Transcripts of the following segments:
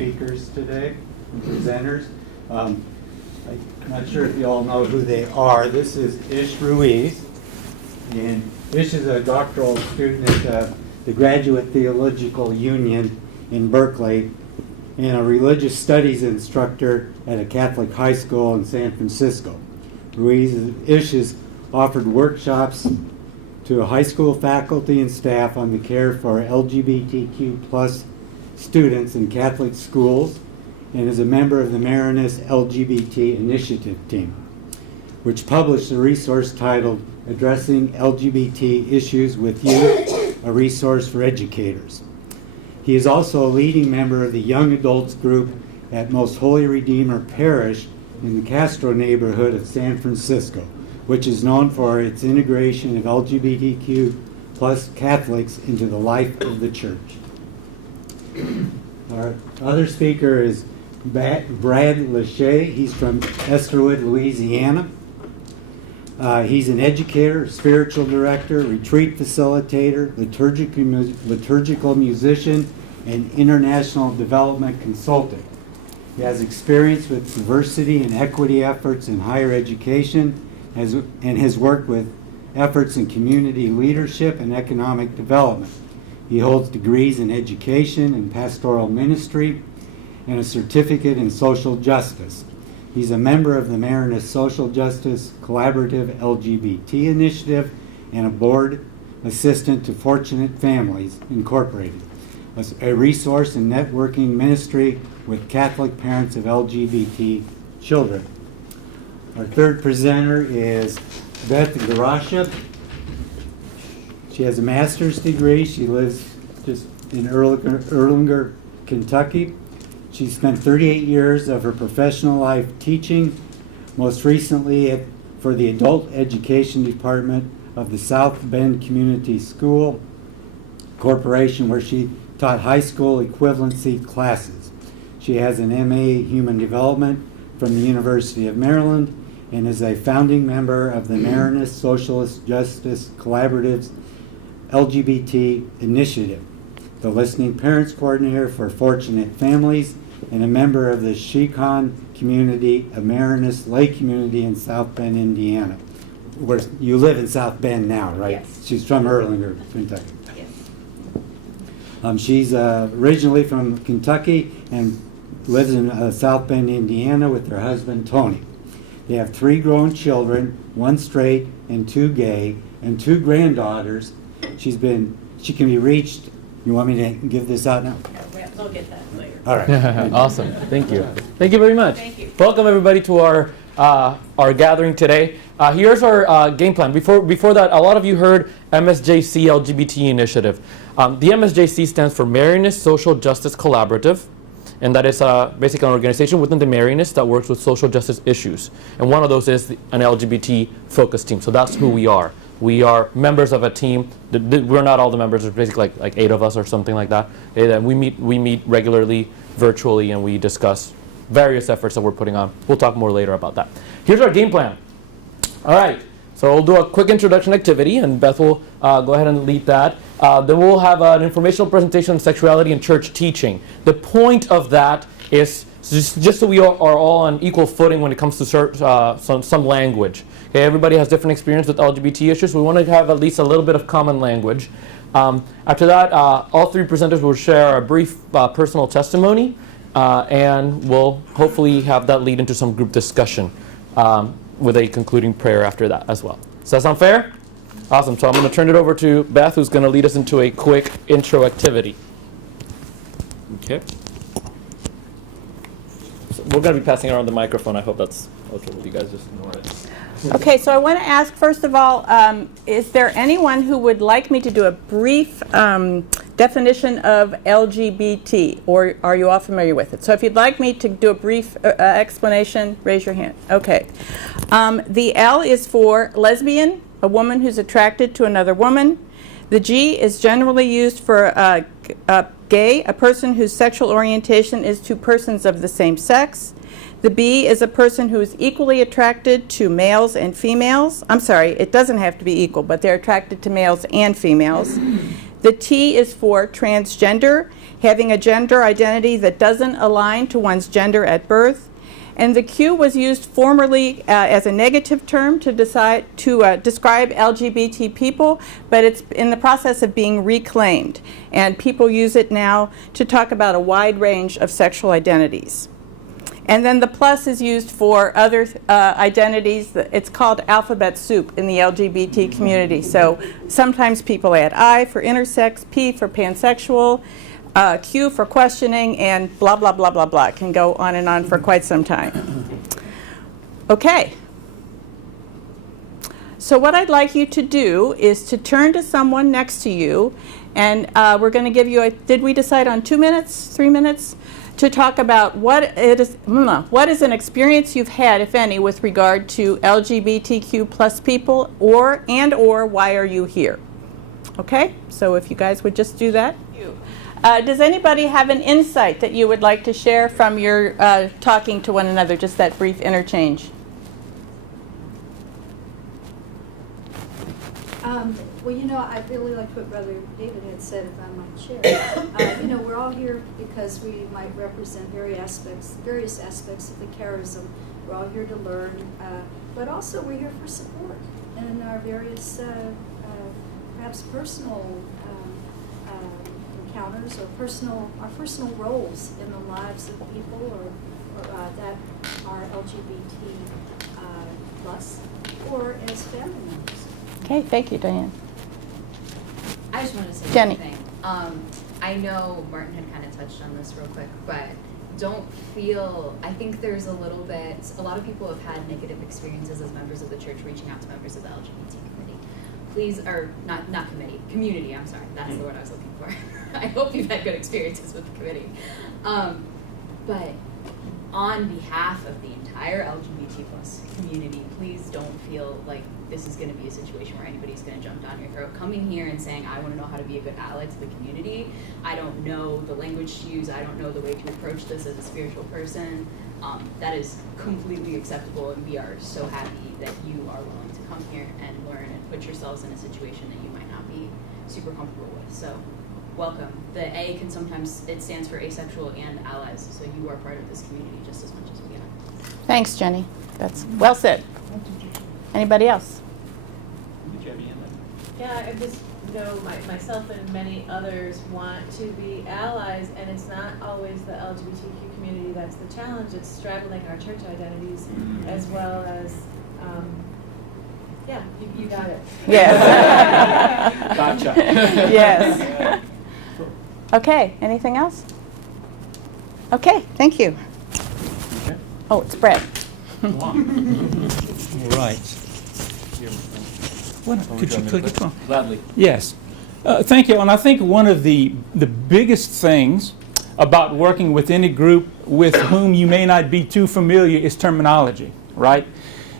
speakers today, presenters. I'm not sure if you all know who they are. This is Ish Ruiz, and Ish is a doctoral student at the Graduate Theological Union in Berkeley, and a religious studies instructor at a Catholic high school in San Francisco. Ish has offered workshops to high school faculty and staff on the care for LGBTQ plus students in Catholic schools, and is a member of the Marinus LGBT Initiative team, which published a resource titled Addressing LGBT Issues with Youth, a resource for educators. He is also a leading member of the young adults group at Most Holy Redeemer Parish in the Castro neighborhood of San Francisco, which is known for its integration of LGBTQ plus Catholics into the life of the church. Our other speaker is Brad Lachey. He's from Eskerwood, Louisiana. He's an educator, spiritual director, retreat facilitator, liturgical musician, and international development consultant. He has experience with diversity and equity efforts in higher education and has worked with efforts in community leadership and economic development. He holds degrees in education and pastoral ministry and a certificate in social justice. He's a member of the Marinus Social Justice Collaborative LGBT Initiative and a board assistant to Fortunate Families Incorporated, a resource and networking ministry with Catholic parents of LGBT children. Our third presenter is Beth Garasha. She has a master's degree. She lives just in Erlanger, Kentucky. She spent 38 years of her professional life teaching, most recently for the Adult Education Department of the South Bend Community School Corporation, where she taught high school equivalency classes. She has an MA Human Development from the University of Maryland and is a founding member of the Marinus Socialist Justice Collaborative's LGBT Initiative, the Listening Parents Coordinator for Fortunate Families, and a member of the Shecon community, a Marinus lay community in South Bend, Indiana. Where you live in South Bend now, right? Yes. She's from Erlanger, Kentucky. Yes. She's originally from Kentucky and lives in South Bend, Indiana with her husband, Tony. They have 3 grown children, 1 straight and 2 gay, and 2 granddaughters. She can be reached. You want me to give this out now? Yeah, we'll get that later. All right. Awesome. Thank you. Thank you very much. Thank you. Welcome everybody to our gathering today. Here's our game plan. Before that, a lot of you heard MSJC LGBT Initiative. The MSJC stands for Marinus Social Justice Collaborative, and that is basically an organization within the Marinus that works with social justice issues. And one of those is an LGBT focus team. So that's who we are. We are members of a team. We're not all the members. There's basically like 8 of us or something like that. And we meet regularly, virtually, and we discuss various efforts that we're putting on. We'll talk more later about that. Here's our game plan. All right. So we'll do a quick introduction activity, and Beth will go ahead and lead that. Then we'll have an informational presentation on sexuality and church teaching. The point of that is just so we are all on equal footing when it comes to some language. Okay, everybody has different experience with LGBT issues. We want to have at least a little bit of common language. After that, all 3 presenters will share a brief personal testimony, and we'll hopefully have that lead into some group discussion with a concluding prayer after that as well. Does that sound fair? Awesome. So I'm going to turn it over to Beth, who's going to lead us into a quick intro activity. Okay. So we're going to be passing around the microphone. I hope that's okay with you guys. Just ignore it. Okay, so I want to ask, first of all, is there anyone who would like me to do a brief definition of LGBT, or are you all familiar with it? So if you'd like me to do a brief explanation, raise your hand. Okay. The L is for lesbian, a woman who's attracted to another woman. The G is generally used for gay, a person whose sexual orientation is to persons of the same sex. The B is a person who is equally attracted to males and females. I'm sorry, it doesn't have to be equal, but they're attracted to males and females. The T is for transgender, having a gender identity that doesn't align to one's gender at birth. And the Q was used formerly as a negative term to describe LGBT people, but it's in the process of being reclaimed. And people use it now to talk about a wide range of sexual identities. And then the plus is used for other identities. It's called alphabet soup in the LGBT community. So sometimes people add I for intersex, P for pansexual, Q for questioning, and blah, blah, blah, blah, blah. It can go on and on for quite some time. Okay. So what I'd like you to do is to turn to someone next to you, and we're going to give you did we decide on 2 minutes, 3 minutes? To talk about what is an experience you've had, if any, with regard to LGBTQ plus people, or why are you here? Okay, so if you guys would just do that. Does anybody have an insight that you would like to share from your talking to one another, just that brief interchange? Well, you know, I really liked what Brother David had said, if I might share. You know, we're all here because we might represent various aspects of the charism. We're all here to learn, but also we're here for support in our various, perhaps personal encounters or our personal roles in the lives of people or that are LGBT plus or as family members. Okay, thank you, Diane. I just want to say Jenny. one thing. I know Martin had kind of touched on this real quick, but I think there's a lot of people have had negative experiences as members of the church reaching out to members of the LGBT committee. Please, or not community, I'm sorry, that's the word I was looking for. I hope you've had good experiences with the committee. But on behalf of the entire LGBT plus community, please don't feel like this is going to be a situation where anybody's going to jump down your throat. Coming here and saying, I want to know how to be a good ally to the community, I don't know the language to use, I don't know the way to approach this as a spiritual person, that is completely acceptable, and we are so happy that you are willing to come here and learn and put yourselves in a situation that you might not be super comfortable with. So welcome. The A can sometimes, it stands for asexual and allies, so you are part of this community just as much as we are. Thanks, Jenny. That's well said. Anybody else? Yeah, I just know myself and many others want to be allies, and it's not always the LGBTQ community that's the challenge. It's straddling our church identities as well as, yeah, you got it. Yes. Gotcha. Yes. Okay, anything else? Okay, thank you. Okay. Oh, it's Brad. All right. Could you click it on? Gladly. Yes. Thank you. And I think one of the biggest things about working with any group with whom you may not be too familiar is terminology, right?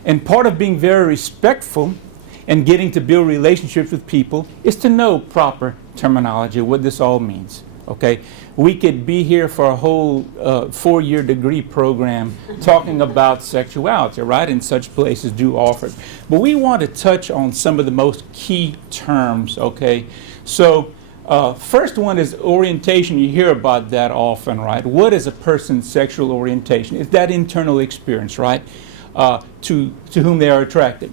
And part of being very respectful and getting to build relationships with people is to know proper terminology, what this all means. Okay, we could be here for a whole 4-year degree program talking about sexuality, right? And such places do offer it. But we want to touch on some of the most key terms, okay? So first one is orientation. You hear about that often, right? What is a person's sexual orientation? It's that internal experience, right? To whom they are attracted,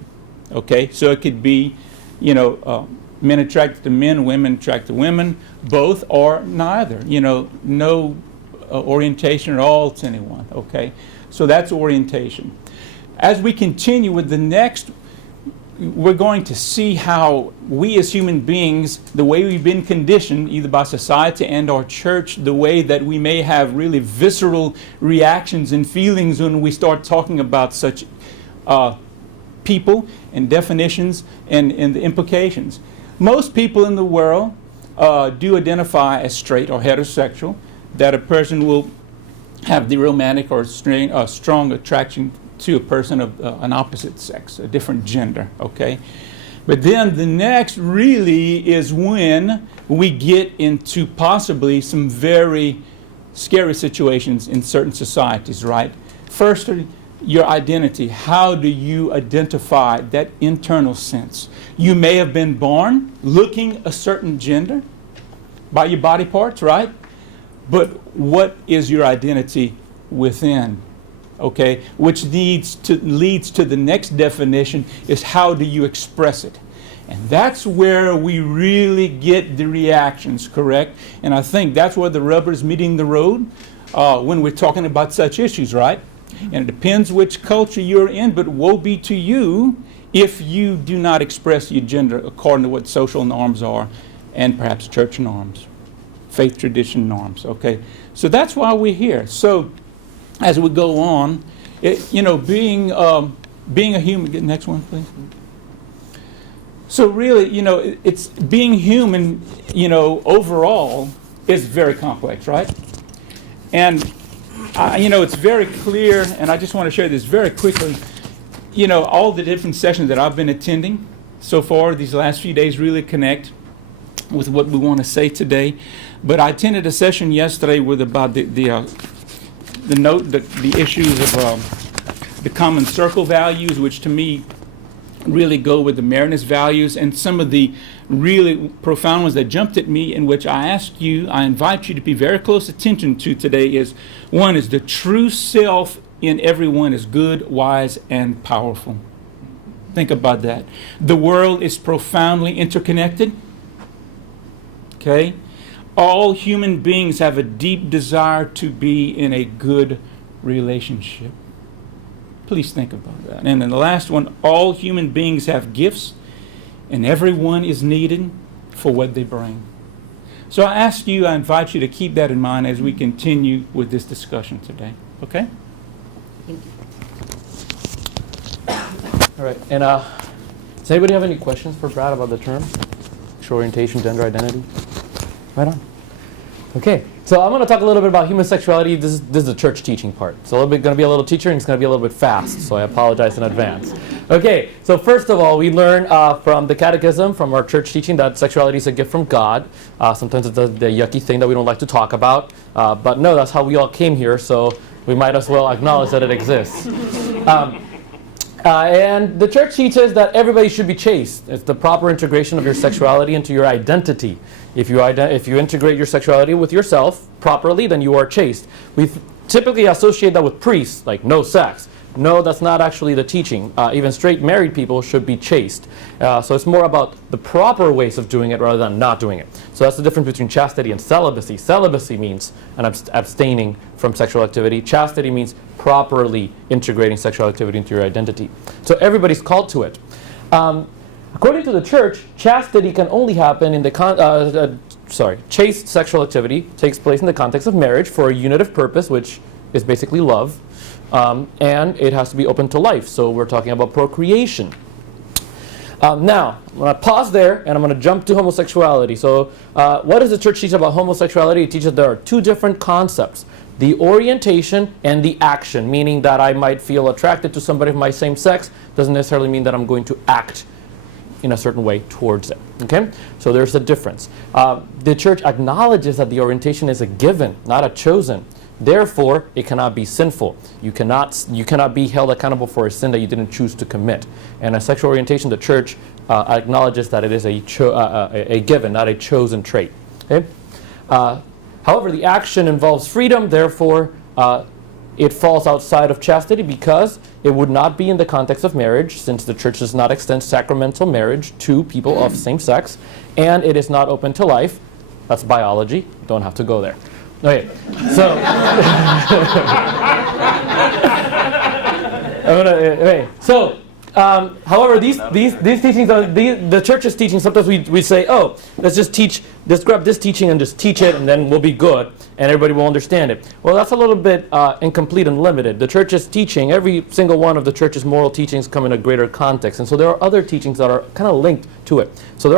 okay? So it could be, you know, men attracted to men, women attracted to women, both or neither. You know, no orientation at all to anyone, okay? So that's orientation. As we continue with the next, we're going to see how we as human beings, the way we've been conditioned, either by society and our church, the way that we may have really visceral reactions and feelings when we start talking about such people and definitions and the implications. Most people in the world do identify as straight or heterosexual, that a person will have the romantic or strong attraction to a person of an opposite sex, a different gender, okay? But then the next really is when we get into possibly some very scary situations in certain societies, right? First, your identity. How do you identify that internal sense? You may have been born looking a certain gender by your body parts, right? but what is your identity within? Okay, which leads to the next definition, is how do you express it? And that's where we really get the reactions, correct? And I think that's where the rubber is meeting the road when we're talking about such issues, right? And it depends which culture you're in, but woe be to you if you do not express your gender according to what social norms are and perhaps church norms, faith tradition norms, okay? So that's why we're here. So as we go on, being a human, get the next one, please. So really, it's being human, overall is very complex, right? And, it's very clear, and I just want to share this very quickly. All the different sessions that I've been attending so far these last few days really connect with what we want to say today. But I attended a session yesterday with about the issues of the common circle values, which to me really go with the Marinist values, and some of the really profound ones that jumped at me, in which I invite you to pay very close attention to today, is one is the true self in everyone is good, wise, and powerful. Think about that. The world is profoundly interconnected. Okay? All human beings have a deep desire to be in a good relationship. Please think about that. And then the last one, all human beings have gifts, and everyone is needed for what they bring. So I invite you to keep that in mind as we continue with this discussion today. Okay? All right. And does anybody have any questions for Brad about the term? Sexual orientation, gender identity? Right on. Okay. So I'm going to talk a little bit about human sexuality. This is the church teaching part. So going to be a little teacher, and it's going to be a little bit fast. So I apologize in advance. Okay. So first of all, we learn from the catechism, from our church teaching, that sexuality is a gift from God. Sometimes it's the yucky thing that we don't like to talk about. But no, that's how we all came here. So we might as well acknowledge that it exists. And the church teaches that everybody should be chaste. It's the proper integration of your sexuality into your identity. If you integrate your sexuality with yourself properly, then you are chaste. We typically associate that with priests, like no sex. No, that's not actually the teaching. Even straight married people should be chaste. So it's more about the proper ways of doing it rather than not doing it. So that's the difference between chastity and celibacy. Celibacy means abstaining from sexual activity. Chastity means properly integrating sexual activity into your identity. So everybody's called to it. According to the church, chastity can only happen in the chaste sexual activity takes place in the context of marriage for a unitive purpose, which is basically love. And it has to be open to life. So we're talking about procreation. Now, I'm going to pause there, and I'm going to jump to homosexuality. So what does the church teach about homosexuality? It teaches there are two different concepts. The orientation and the action, meaning that I might feel attracted to somebody of my same sex, doesn't necessarily mean that I'm going to act in a certain way towards it. Okay? So there's a difference. The church acknowledges that the orientation is a given, not a chosen. Therefore, it cannot be sinful. You cannot be held accountable for a sin that you didn't choose to commit. And a sexual orientation, the church acknowledges that it is a given, not a chosen trait. Okay? However, the action involves freedom. Therefore, it falls outside of chastity because it would not be in the context of marriage, since the church does not extend sacramental marriage to people of same sex, and it is not open to life. That's biology. Don't have to go there. Okay, so however, these teachings, the church is teaching. Sometimes we say, oh, let's grab this teaching and just teach it, and then we'll be good, and everybody will understand it. Well, that's a little bit incomplete and limited. The church is teaching. Every single one of the church's moral teachings come in a greater context, and so there are other teachings that are kind of linked to it. So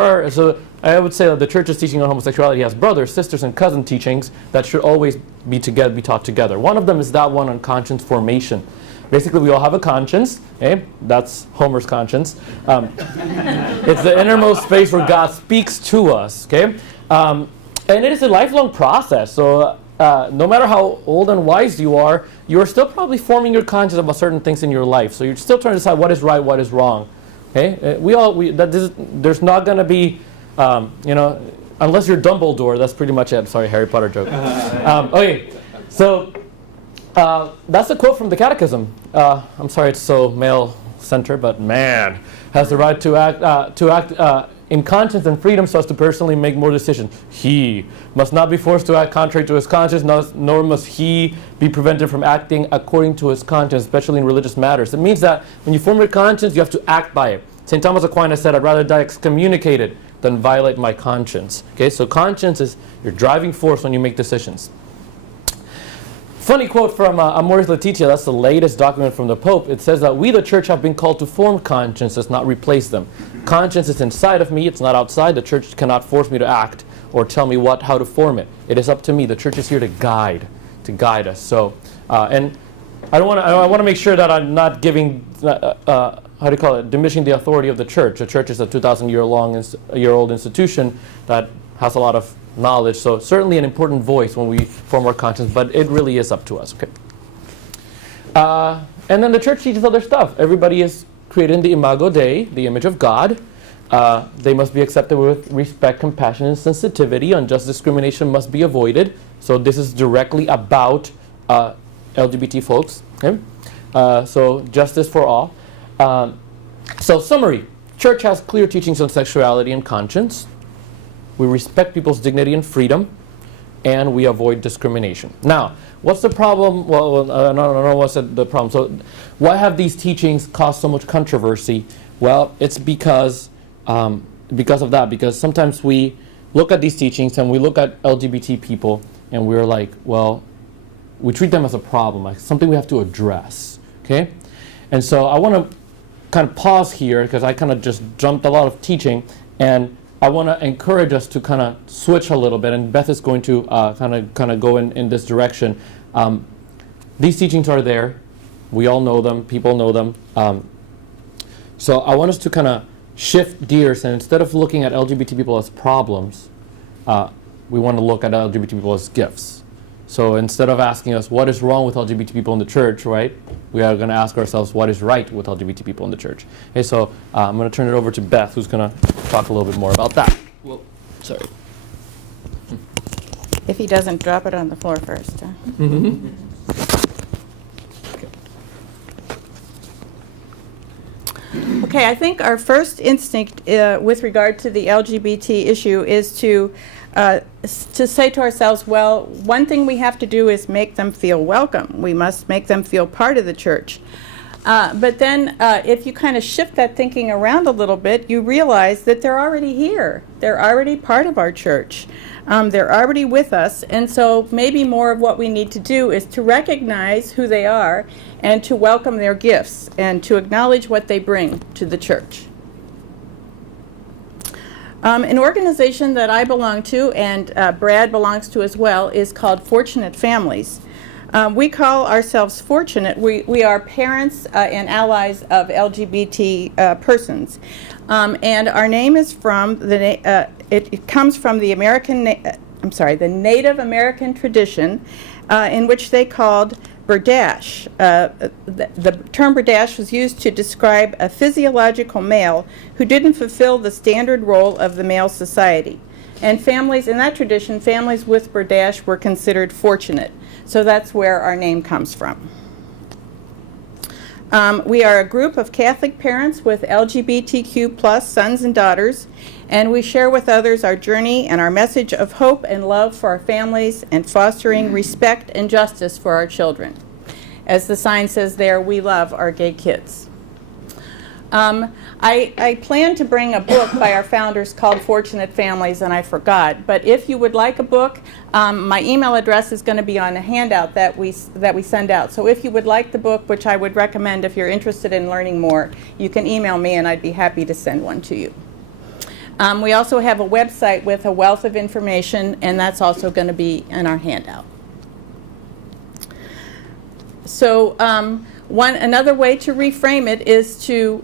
I would say that the church's teaching on homosexuality has brothers, sisters, and cousin teachings that should always be taught together. One of them is that one on conscience formation. Basically, we all have a conscience. Okay? That's Homer's conscience. It's the innermost space where God speaks to us. Okay? And it is a lifelong process. So no matter how old and wise you are still probably forming your conscience about certain things in your life. So you're still trying to decide what is right, what is wrong. Okay? There's not going to be, unless you're Dumbledore, that's pretty much it. Sorry, Harry Potter joke. Okay, so that's a quote from the Catechism. I'm sorry it's so male-centered, but man has the right to act in conscience and freedom so as to personally make more decisions. He must not be forced to act contrary to his conscience, nor must he be prevented from acting according to his conscience, especially in religious matters. It means that when you form your conscience, you have to act by it. St. Thomas Aquinas said, I'd rather die excommunicated than violate my conscience. Okay, so conscience is your driving force when you make decisions. Funny quote from Amoris Laetitia, that's the latest document from the Pope. It says that we, the Church, have been called to form consciences, not replace them. Conscience is inside of me, it's not outside. The Church cannot force me to act or tell me how to form it. It is up to me. The Church is here to guide us. So, and I want to make sure that I'm not giving, diminishing the authority of the Church. The Church is a 2,000-year-old institution that has a lot of knowledge, so certainly an important voice when we form our conscience, but it really is up to us. Okay. And then the Church teaches other stuff. Everybody is created in the imago Dei, the image of God. They must be accepted with respect, compassion, and sensitivity. Unjust discrimination must be avoided. So this is directly about LGBT folks. Okay? So justice for all. So summary. Church has clear teachings on sexuality and conscience. We respect people's dignity and freedom, and we avoid discrimination. Now, what's the problem? Well, I don't know what's the problem. So why have these teachings caused so much controversy? Well, it's because of that. Because sometimes we look at these teachings and we look at LGBT people and we're like, well, we treat them as a problem, like something we have to address. Okay? And so I want to kind of pause here because I kind of just jumped a lot of teaching, and I want to encourage us to kind of switch a little bit, and Beth is going to kind of go in this direction. These teachings are there. We all know them. People know them. So I want us to kind of shift gears, and instead of looking at LGBT people as problems, we want to look at LGBT people as gifts. So instead of asking us what is wrong with LGBT people in the church, right, we are going to ask ourselves what is right with LGBT people in the church. Okay, so I'm going to turn it over to Beth, who's going to talk a little bit more about that. Well, sorry. If he doesn't drop it on the floor first. Huh? Okay, I think our first instinct with regard to the LGBT issue is to say to ourselves, well, one thing we have to do is make them feel welcome. We must make them feel part of the church. But then if you kind of shift that thinking around a little bit, you realize that they're already here. They're already part of our church. They're already with us. And so maybe more of what we need to do is to recognize who they are and to welcome their gifts and to acknowledge what they bring to the church. An organization that I belong to and Brad belongs to as well is called Fortunate Families. We call ourselves fortunate. We are parents and allies of LGBT persons. And our name is from it comes from the the Native American tradition in which they called Berdache. The term Berdache was used to describe a physiological male who didn't fulfill the standard role of the male society. And families, in that tradition, families with Berdache were considered fortunate. So that's where our name comes from. We are a group of Catholic parents with LGBTQ plus sons and daughters, and we share with others our journey and our message of hope and love for our families and fostering respect and justice for our children. As the sign says there, we love our gay kids. I plan to bring a book by our founders called Fortunate Families, and I forgot. But if you would like a book, my email address is going to be on a handout that we send out. So if you would like the book, which I would recommend if you're interested in learning more, you can email me and I'd be happy to send one to you. We also have a website with a wealth of information, and that's also going to be in our handout. So another way to reframe it is to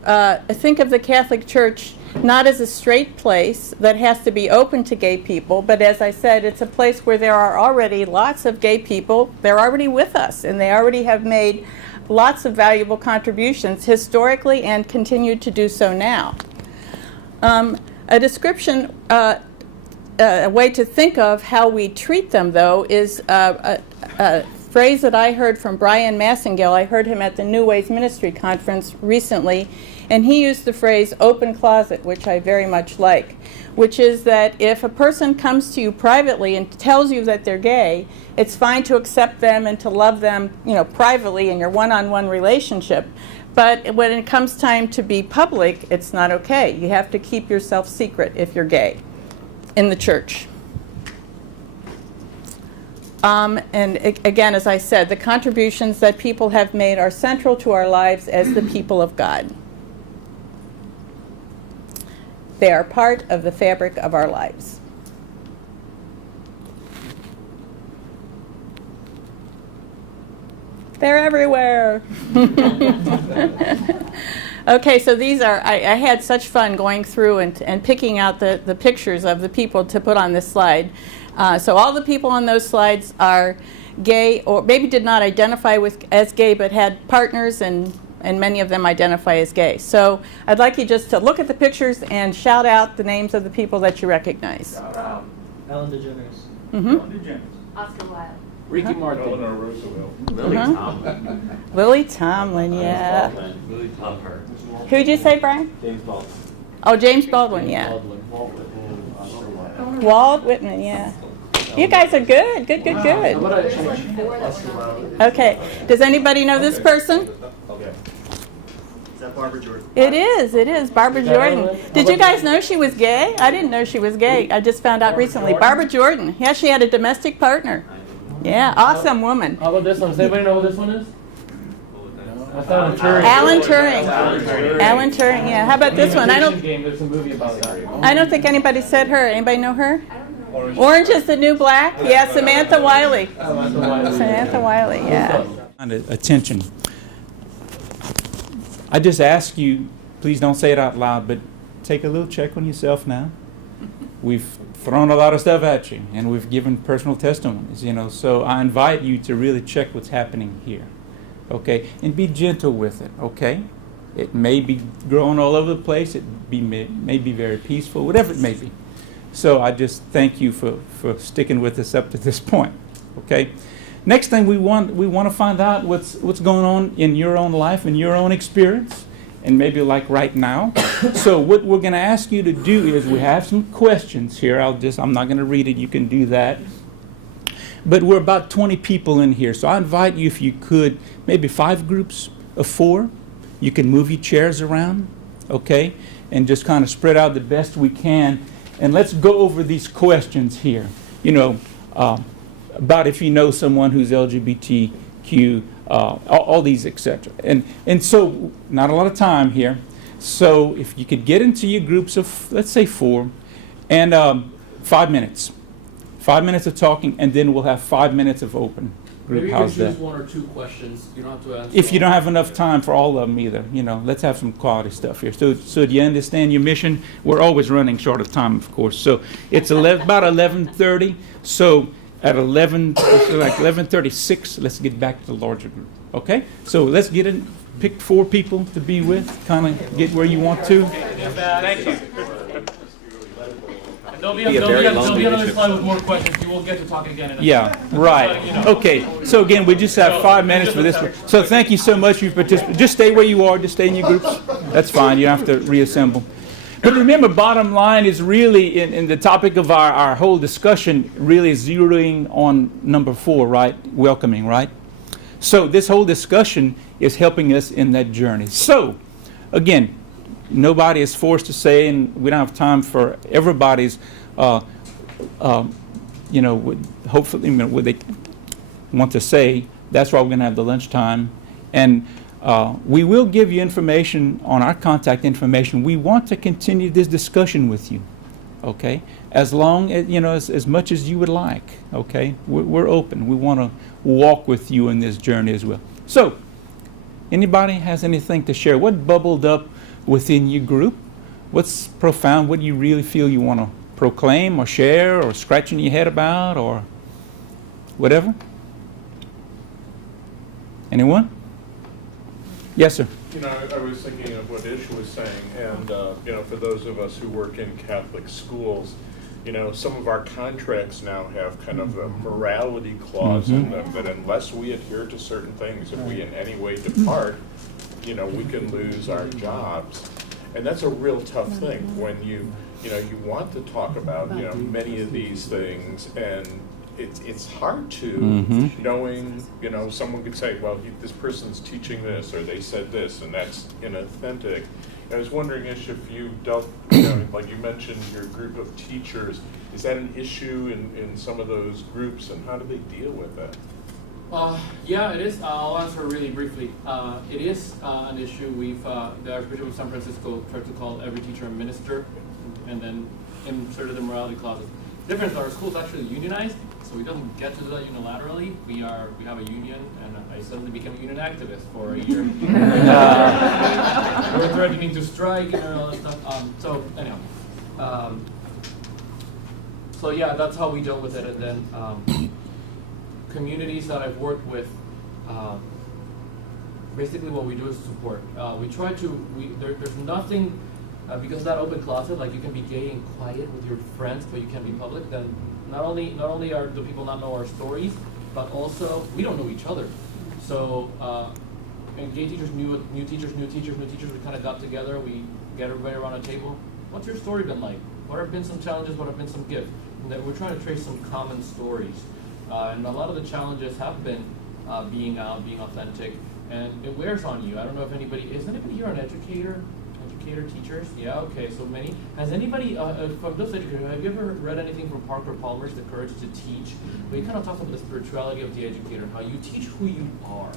think of the Catholic Church not as a straight place that has to be open to gay people, but as I said, it's a place where there are already lots of gay people. They're already with us, and they already have made lots of valuable contributions historically and continue to do so now. A description a way to think of how we treat them, though, is a phrase that I heard from Brian Massengale. I heard him at the New Ways Ministry Conference recently, and he used the phrase open closet, which I very much like, which is that if a person comes to you privately and tells you that they're gay, it's fine to accept them and to love them, privately in your one-on-one relationship. But when it comes time to be public, it's not okay. You have to keep yourself secret if you're gay in the church. Again, as I said, the contributions that people have made are central to our lives as the people of God. They are part of the fabric of our lives. They're everywhere. Okay, so these are, I had such fun going through and picking out the pictures of the people to put on this slide. So all the people on those slides are gay, or maybe did not identify as gay, but had partners, and many of them identify as gay. So I'd like you just to look at the pictures and shout out the names of the people that you recognize. Shout out. Ellen DeGeneres. Mm-hmm. Ellen DeGeneres. Oscar Wilde. Ricky Martin. Eleanor Roosevelt. Lily Uh-huh. Tomlin. Lily Tomlin, yeah. Lily Tomlin. Who'd you say, Brian? James Baldwin. Oh, James Baldwin, yeah. Walt Whitman. Oscar Wilde. Walt Whitman, yeah. You guys are good, good. How about I change? Oscar Wilde. Okay, does anybody know this person? Okay. Is that Barbara Jordan? It is Barbara Jordan. Did you guys know she was gay? I didn't know she was gay. I just found out recently. Barbara Jordan. Yeah, she had a domestic partner. Yeah, awesome woman. How about this one? Does anybody know who this one is? That's Alan Turing. Alan Turing. Alan Turing, yeah. How about this one? Game. There's a movie about that. I don't think anybody said her. Anybody know her? Orange is the New Black? Yeah, Samantha Wiley. Samantha Wiley, yeah. Attention. I just ask you, please don't say it out loud, but take a little check on yourself now. We've thrown a lot of stuff at you, and we've given personal testimonies, so I invite you to really check what's happening here, okay? And be gentle with it, okay? It may be growing all over the place. It may be very peaceful, whatever it may be. So I just thank you for sticking with us up to this point, okay? Next thing we want to find out what's going on in your own life and your own experience, and maybe like right now. So what we're going to ask you to do is, we have some questions here. I'm not going to read it. You can do that. But we're about 20 people in here, so I invite you, if you could, maybe 5 groups of 4. You can move your chairs around, okay, and just kind of spread out the best we can. And let's go over these questions here. About if you know someone who's LGBTQ, all these, etc. And so, not a lot of time here. So if you could get into your groups of, let's say 4, and 5 minutes. 5 minutes of talking, and then we'll have 5 minutes of open group. Maybe you How's can choose that? 1 or 2 questions. You don't have to answer. If you don't have enough time for all of them either, let's have some quality stuff here. So do you understand your mission? We're always running short of time, of course. So it's about 11:30. So at 11:36, let's get back to the larger group. Okay? So let's get in. Pick 4 people to be with. Kind of get where you want to. Thank you. There'll be another slide with more questions. You will get to talk again in a Yeah, right. Okay. So again, we just have 5 minutes for this one. So thank you so much for participating. Just stay where you are. Just stay in your groups. That's fine. You don't have to reassemble. But remember, bottom line is really, in the topic of our whole discussion, really zeroing on number 4, right? Welcoming, right? So this whole discussion is helping us in that journey. So, again, nobody is forced to say, and we don't have time for everybody's, hopefully, what they want to say. That's why we're going to have the lunchtime. And we will give you information on our contact information. We want to continue this discussion with you, okay? As long as, as much as you would like, okay? We're open. We want to walk with you in this journey as well. So, anybody has anything to share? What bubbled up within your group? What's profound? What do you really feel you want to proclaim or share or scratching your head about or whatever? Anyone? Yes, sir. I was thinking of what Ish was saying, and for those of us who work in Catholic schools, you know, some of our contracts now have kind of a morality clause in them that unless we adhere to certain things, if we in any way depart, you know, we can lose our jobs. And that's a real tough thing when you know, you want to talk about, you know, many of these things, and it's hard to, knowing, you know, someone could say, well, this person's teaching this, or they said this, and that's inauthentic. I was wondering if you dealt, you know, like you mentioned your group of teachers, is that an issue in some of those groups, and how do they deal with it? Yeah, it is. I'll answer really briefly. It is an issue. The Archbishop of San Francisco tried to call every teacher a minister, and then inserted the morality clauses. The difference is our school is actually unionized, so we don't get to do that unilaterally. We have a union, and I suddenly became a union activist for a year. We're threatening to strike and all that stuff. So anyhow, so yeah, that's how we dealt with it, and then. Communities that I've worked with, basically what we do is support. We try to, there's nothing, because of that open closet, like you can be gay and quiet with your friends, but you can't be public, then not only do people not know our stories, but also we don't know each other. So, and gay teachers, new teachers, we kind of got together, we get everybody around a table. What's your story been like? What have been some challenges, what have been some gifts? And then we're trying to trace some common stories. And a lot of the challenges have been being out, being authentic, and it wears on you. I don't know if is anybody here an educator, teachers? Yeah, okay, so many. Has anybody, from those educators, have you ever read anything from Parker Palmer's The Courage to Teach? Where he kind of talks about the spirituality of the educator, how you teach who you are.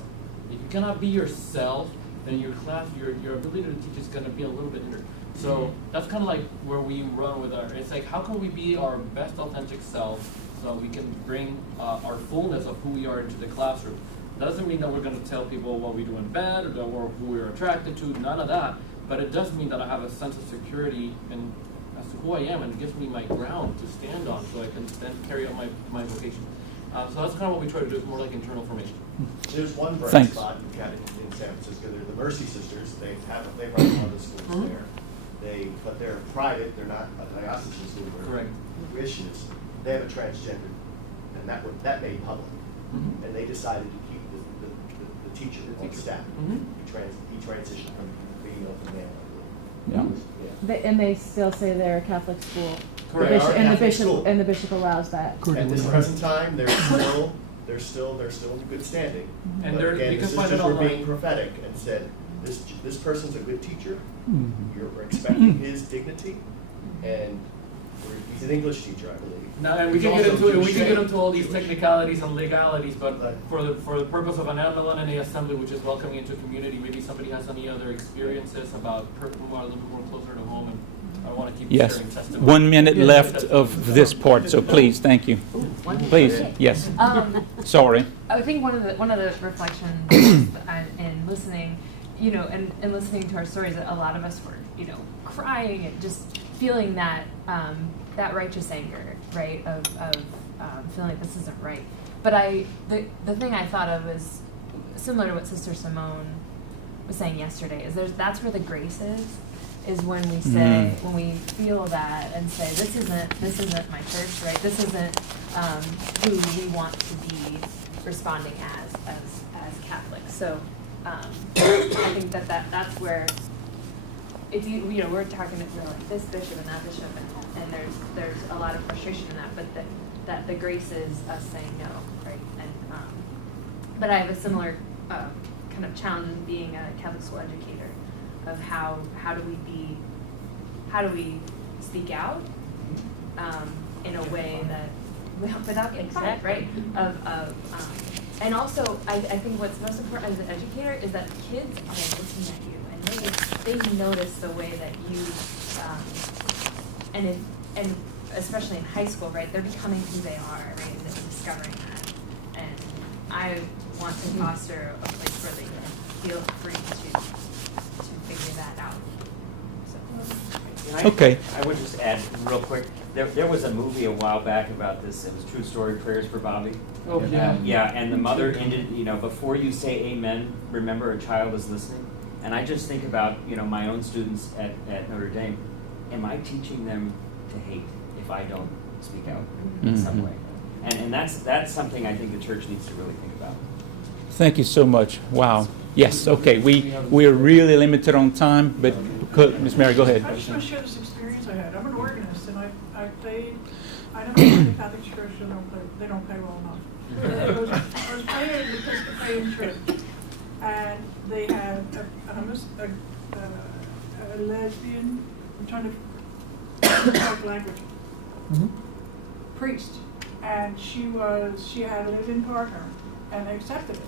If you cannot be yourself, then your class, your ability to teach is going to be a little bit hindered. So that's kind of like where we run with it's like, how can we be our best authentic self so we can bring our fullness of who we are into the classroom. Doesn't mean that we're going to tell people what we do in bed or who we're attracted to, none of that. But it does mean that I have a sense of security and as to who I am, and it gives me my ground to stand on so I can then carry out my vocation. So that's kind of what we try to do, is more like internal formation. There's one bright spot in San Francisco. They're the Mercy Sisters. They run one of the schools there. But they're private. They're not a diocesan school. Correct. Wishes. They have a transgender, and that made public. And they decided to keep the teacher on staff. He transitioned from female to male. Yeah. And they still say they're a Catholic school. Correct. And the bishop allows that. At this present time, they're still in good standing. And but again, you the can find it sisters were online. being prophetic and said, this person's a good teacher. You're expecting his dignity, and he's an English teacher, I believe. Now, and we can get into all these technicalities and legalities, but for the purpose of an MLC-NA assembly, which is welcoming into community, maybe somebody has any other experiences about who are a little bit more closer to home, and I want to keep sharing testimony. 1 minute left of this part, so please, thank you. Please, yes. Sorry. I think one of the reflections in listening, and listening to our stories, a lot of us were, crying and just feeling that that righteous anger, right, of feeling like this isn't right. But the thing I thought of is similar to what Sister Simone was saying yesterday. That's where the grace is when we say, when we feel that and say, this isn't my church, right? This isn't who we want to be responding as Catholics. So I think that's where if we're talking to like this bishop and that bishop, and there's a lot of frustration in that, but that the grace is us saying no, right? And but I have a similar kind of challenge in being a Catholic school educator of how do we speak out in a way that without getting fired, right? And also I think what's most important as an educator is that kids are looking at you and they notice the way that you and especially in high school, right? They're becoming who they are, right? And they're discovering that. And I want to foster a place where they feel free to figure that out. So. Okay. I would just add real quick. There was a movie a while back about this. It was True Story, Prayers for Bobby. Oh yeah. Yeah, and the mother ended. Before you say Amen, remember a child is listening. And I just think about my own students at Notre Dame. Am I teaching them to hate if I don't speak out in some way. And that's something I think the church needs to really think about. Thank you so much. Wow. Yes, okay. We're really limited on time, but Ms. Mary, go ahead. I just want to share this experience I had. I'm an organist, and I played. I don't know the Catholic Church. They don't pay well enough. I was playing at the Episcopalian Church, and they had a lesbian. I'm trying to talk language. Priest, and she had a live-in partner, and they accepted it.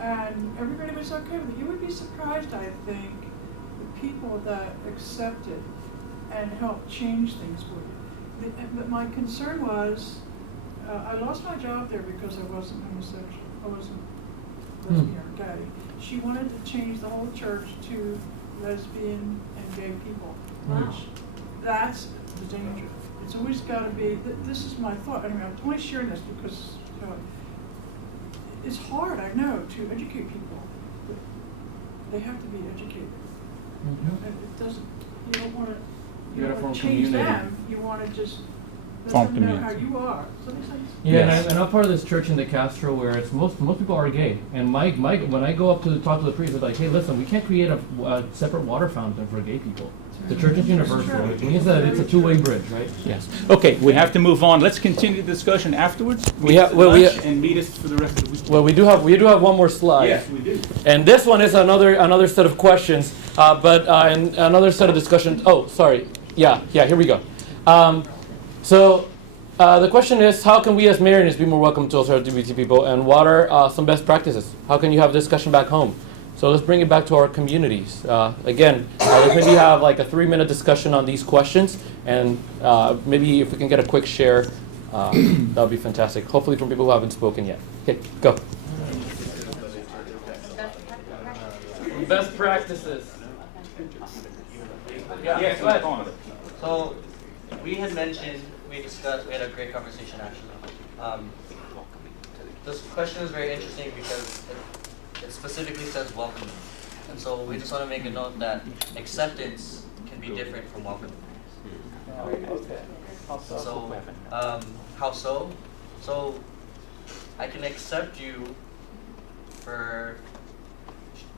And everybody was okay with it. You would be surprised, I think, the people that accepted and helped change things for you. But my concern was, I lost my job there because I wasn't homosexual. I wasn't lesbian or gay. She wanted to change the whole church to lesbian and gay people. Which, that's the danger. It's always got to be, this is my thought. Anyway, I'm only sharing this because it's hard, I know, to educate people. But they have to be educated. And it doesn't, you don't want to change them. You want to just let them know how you are. Does that make sense? Yeah, and I'm part of this church in the Castro where it's most people are gay. And Mike, when I go up to talk to the priest, they're like, hey, listen, we can't create a separate water fountain for gay people. The church is universal, which means that it's a two-way bridge, right? Yes. Okay, we have to move on. Let's continue the discussion afterwards. And meet us for the rest of the week. Well, we do have one more slide. Yes, we do. And this one is another set of questions, and another set of discussions. Oh, sorry. Yeah. Here we go. So the question is, how can we as Marianists be more welcome to LGBT people, and what are some best practices? How can you have discussion back home? So let's bring it back to our communities. Again, let's maybe have like a 3-minute discussion on these questions, and maybe if we can get a quick share, that would be fantastic. Hopefully from people who haven't spoken yet. Okay, go. Best practices. Yeah, go ahead. So we had mentioned, we had a great conversation actually. This question is very interesting because it specifically says welcoming. And so we just want to make a note that acceptance can be different from welcoming. So, how so? So, I can accept you for,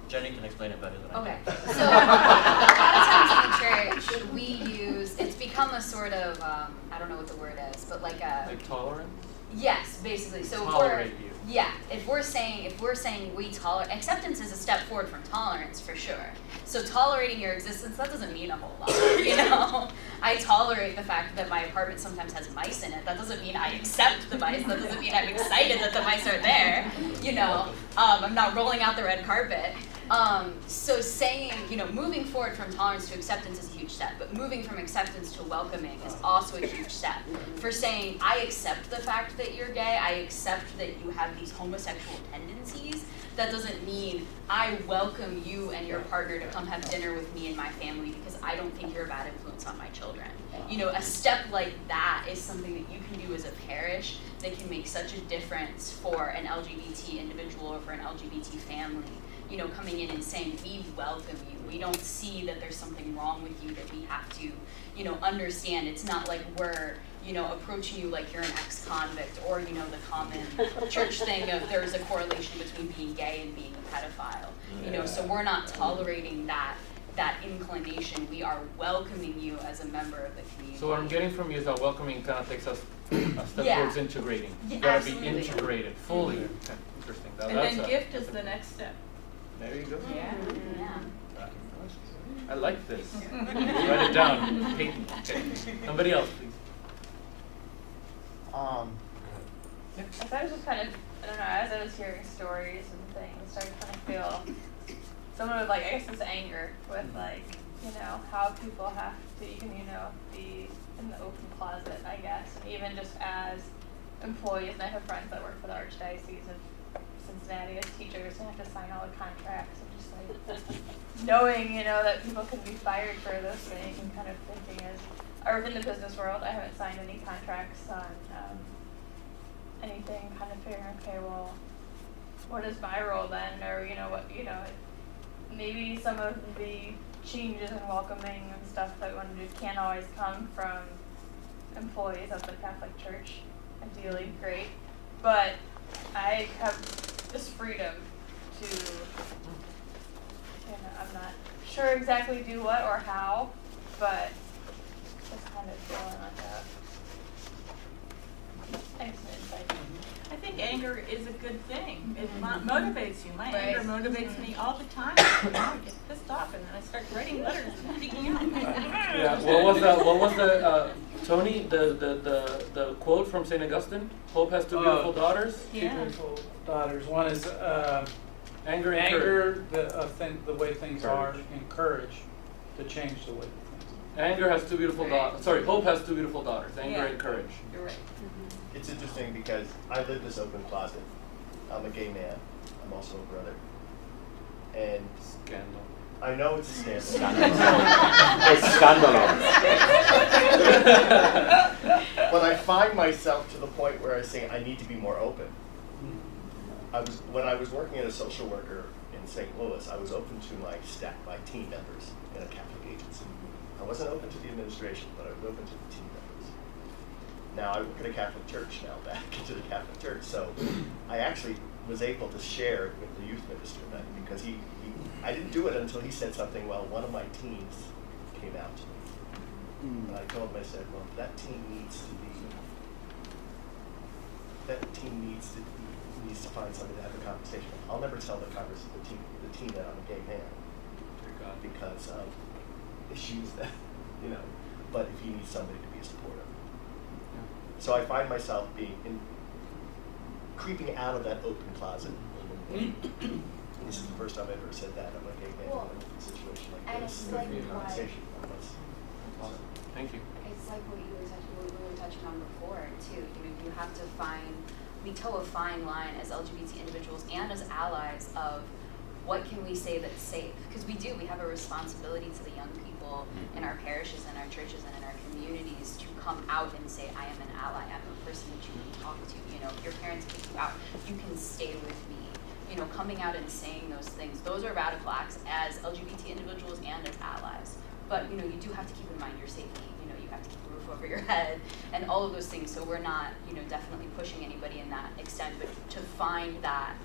Jenny can explain it better than I can. Okay, so a lot of times in the church, we use, it's become a sort of, I don't know what the word is, but like a... Like tolerance? Yes, basically. So tolerate you. Yeah, if we're saying we tolerate, acceptance is a step forward from tolerance for sure. So tolerating your existence, that doesn't mean a whole lot, you know? I tolerate the fact that my apartment sometimes has mice in it. That doesn't mean I accept the mice. That doesn't mean I'm excited that the mice are there, you know? I'm not rolling out the red carpet. So saying, moving forward from tolerance to acceptance is a huge step, but moving from acceptance to welcoming is also a huge step. For saying, I accept the fact that you're gay, I accept that you have these homosexual tendencies, that doesn't mean I welcome you and your partner to come have dinner with me and my family because I don't think you're a bad influence on my children. A step like that is something that you can do as a parish that can make such a difference for an LGBT individual or for an LGBT family. Coming in and saying, we welcome you. We don't see that there's something wrong with you that we have to, understand. It's not like we're, approaching you like you're an ex-convict or, the common church thing of there's a correlation between being gay and being a pedophile. So we're not tolerating that inclination. We are welcoming you as a member of the community. So what I'm getting from you is that welcoming kind of takes us a step towards integrating. You gotta be integrated fully. Okay, interesting. And then gift is the next step. There you go. Yeah. I like this. Write it down. Peyton. Okay. Somebody else, please. I was just kind of, I don't know, as I was hearing stories and things, I started to kind of feel some of I guess this anger with how people have to even, be in the open closet, I guess, and even just as employees, and I have friends that work for the Archdiocese of Cincinnati as teachers and have to sign all the contracts and just knowing, that people can be fired for those things and kind of thinking or in the business world, I haven't signed any contracts on anything, kind of figuring, okay, well, what is my role then? Or, maybe some of the changes in welcoming and stuff that we want to do can't always come from employees of the Catholic Church, ideally, great. But I have this freedom to, I'm not sure exactly do what or how, but just kind of feeling like that. Thanks for the insight. I think anger is a good thing. It motivates you. My anger motivates me all the time. I get pissed off and then I start writing letters and speaking out. Yeah. What was the Tony? The quote from St. Augustine? Hope has two beautiful daughters. Yeah. Beautiful daughters. One is Anger and courage. the way things are, and courage to change the way things are. Anger has two beautiful daughters. Sorry, hope has two beautiful daughters. Anger Yeah. and courage. You're right. It's interesting because I live this open closet. I'm a gay man. I'm also a brother. And Scandal. I know it's a scandal. It's scandalous. But I find myself to the point where I say I need to be more open. When I was working as a social worker in St. Louis, I was open to my staff, my team members in a Catholic agency. I wasn't open to the administration, but I was open to the team members. Now I work at a Catholic church now, back into the Catholic church, so I actually was able to share with the youth minister that because I didn't do it until he said something. Well, one of my teens came out to me, and I told him, I said, well, that team needs to find somebody to have a conversation with. I'll never tell the team that I'm a gay man because of issues that, but if you need somebody to be supportive. So I find myself creeping out of that open closet. This is the first time I've ever said that. I'm a gay man in a situation like and this. it's like A conversation on this. Awesome. Thank you. It's like what we were touching on before too. You have to we toe a fine line as LGBT individuals and as allies of what can we say that's safe? Because we have a responsibility to the young people in our parishes and our churches and in our communities to come out and say, I am an ally, I'm a person that you can talk to. If your parents kick you out, you can stay with me. Coming out and saying those things, those are radical acts as LGBT individuals and as allies. But you do have to keep in mind your safety. You have to keep a roof over your head and all of those things. So we're not, definitely pushing anybody in that extent, but to find that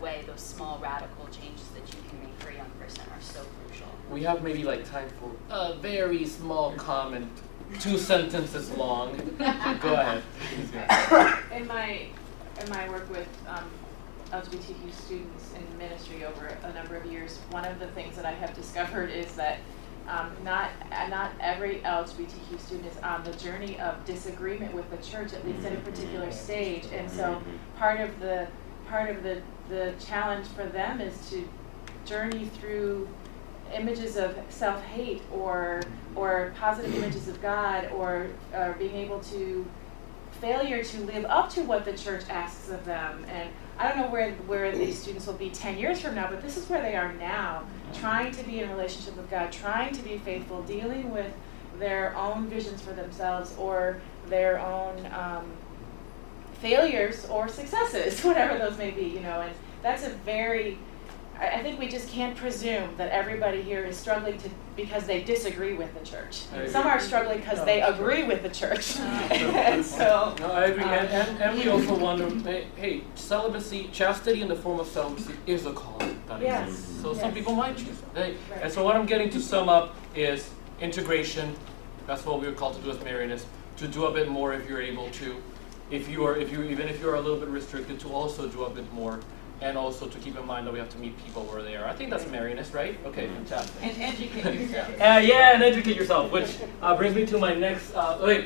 way, those small radical changes that you can make for a young person are so crucial. We have maybe time for a very small comment, 2 sentences long. Go ahead. In my work with LGBTQ students in ministry over a number of years, one of the things that I have discovered is that not every LGBTQ student is on the journey of disagreement with the church, at least at a particular stage. And so part of the challenge for them is to journey through images of self-hate or positive images of God, or being able to failure to live up to what the church asks of them. And I don't know where these students will be 10 years from now, but this is where they are now, trying to be in relationship with God, trying to be faithful, dealing with their own visions for themselves or their own failures or successes, whatever those may be, and that's I think we just can't presume that everybody here is struggling because they disagree with the church. Some are struggling because they agree with the church. And so, no, I agree. And we also wonder, hey, celibacy, chastity in the form of celibacy is a call that exists. So some people might choose that. Right? And so what I'm getting to sum up is integration. That's what we're called to do as Marianists, to do a bit more if you're able to. Even if you're a little bit restricted, to also do a bit more. And also to keep in mind that we have to meet people where they are. I think that's Marianist, right? Okay, fantastic. And educate yourself. Yeah, and educate yourself, which brings me to my next.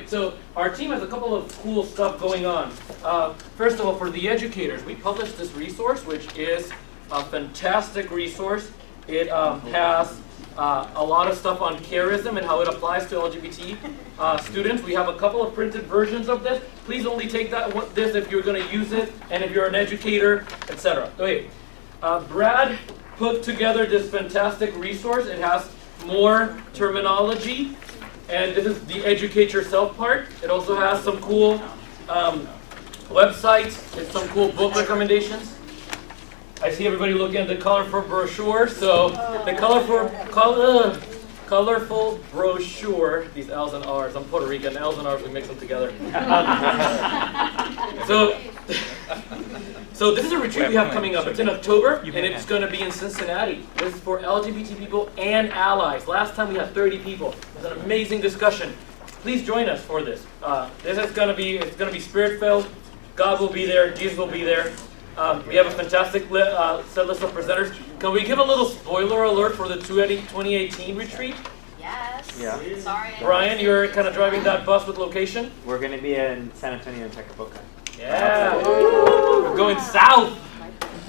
So our team has a couple of cool stuff going on. First of all, for the educators, we published this resource, which is a fantastic resource. It has a lot of stuff on charism and how it applies to LGBT students. We have a couple of printed versions of this. Please only take this if you're going to use it and if you're an educator, etc. Okay, Brad put together this fantastic resource. It has more terminology, and this is the educate yourself part. It also has some cool websites and some cool book recommendations. I see everybody looking at the colorful brochure. So the colorful colorful brochure. These L's and R's. I'm Puerto Rican. L's and R's, we mix them together. So this is a retreat we have coming up. It's in October, and it's going to be in Cincinnati. This is for LGBT people and allies. Last time we had 30 people. It was an amazing discussion. Please join us for this. This is going to be, it's going to be spirit-filled. God will be there. Jesus will be there. We have a fantastic set list of presenters. Can we give a little spoiler alert for the 2018 retreat? Yes. Yeah. Sorry. Brian, you're kind of driving that bus with location? We're going to be in San Antonio and Tecate. Yeah. We're going south.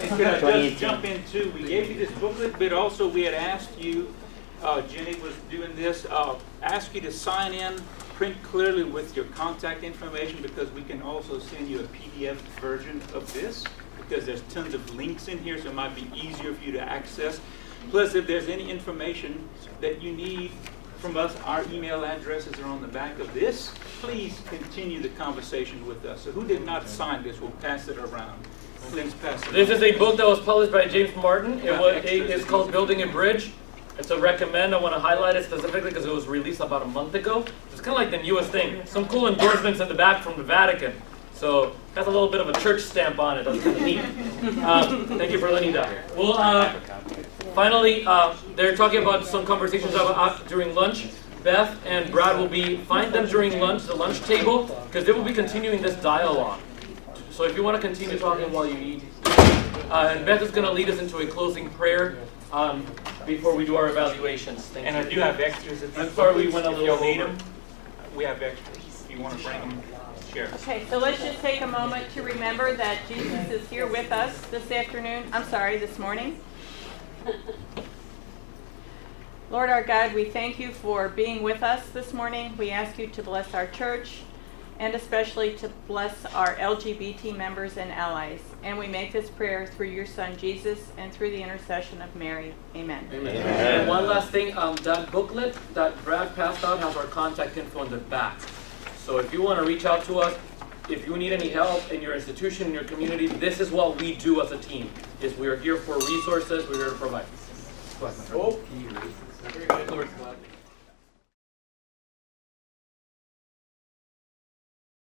Could I just jump in too? We gave you this booklet, but also we had asked you, Jenny was doing this, ask you to sign in, print clearly with your contact information, because we can also send you a PDF version of this, because there's tons of links in here, so it might be easier for you to access. Plus, if there's any information that you need from us, our email addresses are on the back of this. Please continue the conversation with us. So who did not sign this? We'll pass it around. Please pass it This around. is a book that was published by James Martin. It's called Building a Bridge. It's a recommend. I want to highlight it specifically because it was released about a month ago. It's kind of like the newest thing. Some cool endorsements in the back from the Vatican. So it has a little bit of a church stamp on it. That's kind of neat. Thank you for letting that. Well, finally, they're talking about some conversations during lunch. Beth and Brad will find them during lunch, the lunch table, because they will be continuing this dialogue. So if you want to continue talking while you eat. And Beth is going to lead us into a closing prayer before we do our evaluations. Thank you. And I do have extras. I'm sorry we went a little need over. them. We have extras. If you want to bring them, share. Okay, so let's just take a moment to remember that Jesus is here with us this morning. Lord our God, we thank you for being with us this morning. We ask you to bless our church and especially to bless our LGBT members and allies. And we make this prayer through your Son, Jesus, and through the intercession of Mary. Amen. Amen. And one last thing, that booklet that Brad passed out has our contact info in the back. So if you want to reach out to us, if you need any help in your institution, in your community, this is what we do as a team. Is we are here for resources, we're here to provide. Oh,